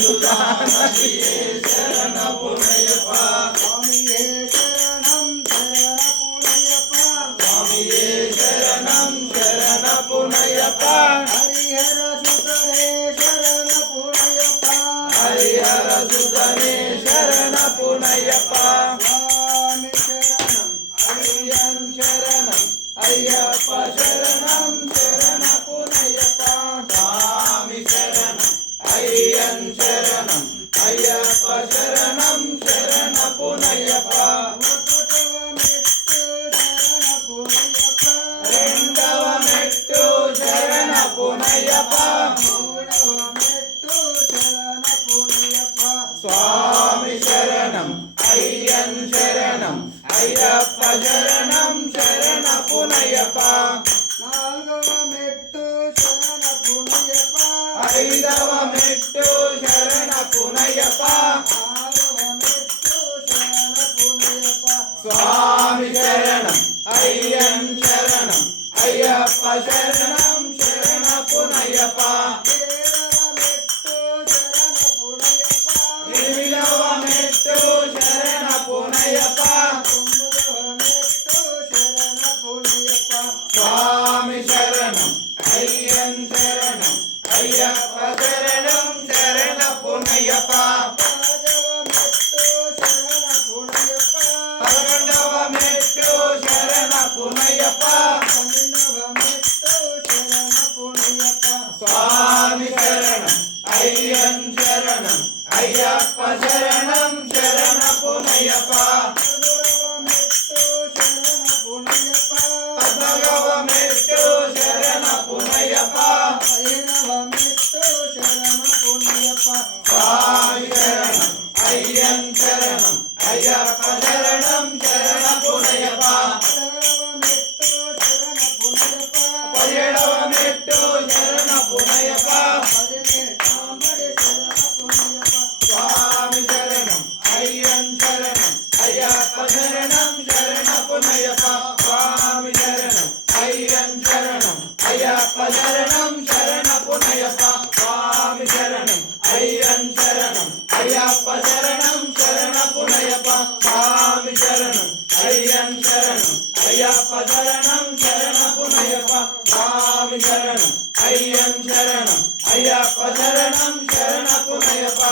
சுதாமணியே சரண புனையப்பா சுவாமியே சரணம் சரண புனையப்பா சுவாமியே சரணம் சரண புனையப்பா ஹரிஹர சுதனே சரண புனையப்பா ஹரிஹர சுதனே சரண புனையப்பா சுவாமி சரணம் ஐயன் சரணம் ஐயப்ப சரணம் சரண புனையப்பா சுவாமி சரணம் ஐயன் சரணம் ஐயப்ப சரணம் சரண புனையப்பா రెండవ మెట్టు శరణ పునయ్యప్ప స్వామి శరణం అయ్యన్ శరణం అయ్యప్ప శరణం శరణ పునయ్యప్ప ఐదవ మెట్టు శరణ పునయ్యప్ప స్వామి శరణం అయ్యన్ శరణం అయ్యప్ప శరణం శరణ పునయ్యప్ప ఎనిమిదవ మెట్టు శరణ పునయ్యప్ప స్వామి శరణం అయ్యన్ శరణం అయ్యప్ప శరణం శరణ పునయ్యప్ప పదకొండవ మెట్టు శరణ పునయ్యప్ప స్వామి శరణం అయ్యన్ శరణం అయ్యప్ప శరణం శరణ పునయ్యప్ప పద్నాలుగవ మెట్టు శరణ పునయ్యప్ప స్వామి శరణం అయ్యన్ శరణం అయ్యప్ప శరణం శరణ పునయ్యప్ప పదిహేడవ మెట్టు శరణ పునయ్యప్ప స్వామి శరణం అయ్యన్ శరణం అయ్యప్ప శరణం శరణ పునయ్యప్ప స్వామి శరణం అయ్యన్ శరణం అయ్యప్ప శరణం శరణ పునయ్యప్ప స్వామి శరణం అయ్యన్ శరణం అయ్యప్ప శరణం శరణ పునయ్యప్ప స్వామి శరణం అయ్యన్ శరణం అయ్యప్ప శరణం శరణ పునయ్యప్ప స్వామి శరణం అయ్యన్ శరణం అయ్యప్ప శరణం శరణ పునయ్యప్ప